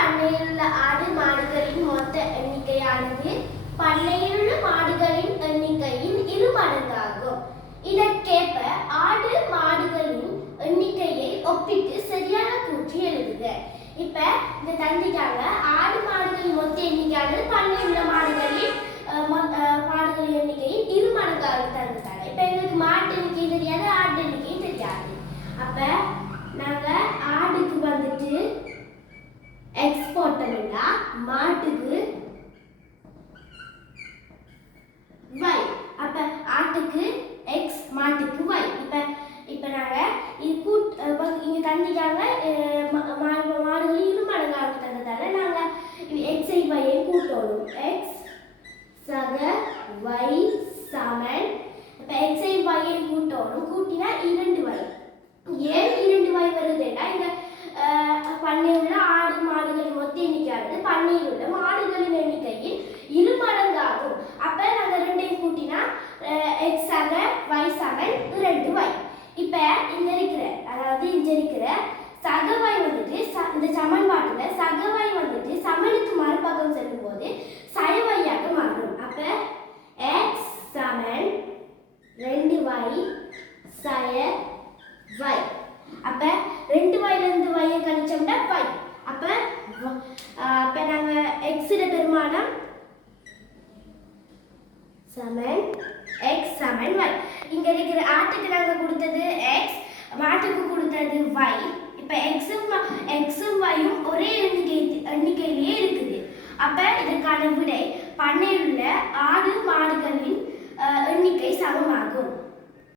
பண்ணையில் உள்ள ஆடு மாடுகளின் மொத்த எண்ணிக்கையானது பண்ணையில் உள்ள மாடுகளின் எண்ணிக்கையின் 2 மடங்காகும். இதற்கேற்ப ஆடு மாடுகளின் எண்ணிக்கையை ஒப்பிட்டு சரியான கூற்றி எழுதுக. இப்ப இந்த தந்திக்காக ஆடு மாடுகளின் மொத்த எண்ணிக்கையானது பண்ணையில் உள்ள மாடுகளின் எண்ணிக்கையின் 2 மடங்காக தந்துட்டாங்க. இப்ப எங்களுக்கு மாட்டு எண்ணிக்கை தெரியாது, ஆடு எண்ணிக்கை தெரியாது. அப்ப நாங்க ஆடுக்கு வந்துட்டு எக்ஸ் போட்டோம்னா மாட்டுக்கு y. அப்ப ஆட்டுக்கு எக்ஸ் மாட்டுக்கு y. இப்ப நாங்க இது இங்க தந்திக்காங்க மாடுகள் 2 மடங்காக தந்ததால நாங்க எக்ஸ் ஐ y கூட்டணும். எக்ஸ் சக y சமன் இப்ப எக்ஸ் ஐ y கூட்டணும். கூட்டினா 2y. ஏன் 2y வருதுன்னா இந்த பண்ணையில் உள்ள ஆடு மாடுகளின் மொத்த எண்ணிக்கையானது பண்ணையில் உள்ள மாடுகளின் எண்ணிக்கையில் 2 மடங்காகும். அப்ப நாங்க ரெண்டையும் கூட்டினா x சக y சமன் 2y. இப்ப இங்க இருக்கிற சக y வந்துட்டு இந்த சமன்பாட்டுல சக y வந்துட்டு சமனுக்கு மறுபக்கம் செல்லும் போது சய y ஆக மாறும். அப்ப x சமன் 2y சய y. அப்ப 2y ல இருந்து y கழிச்சோம்னா y. அப்ப நாங்க x ட பெருமானம் சமன் x சமன் y. இங்க இருக்கிற ஆட்டுக்கு நாங்க கொடுத்தது x, மாட்டுக்கு கொடுத்தது y. இப்ப x உம் y உம் ஒரே எண்ணிக்கையிலேயே இருக்குது. அப்ப இதற்கான விடை பண்ணையில் உள்ள ஆடு மாடுகளின் எண்ணிக்கை சமமாகும்.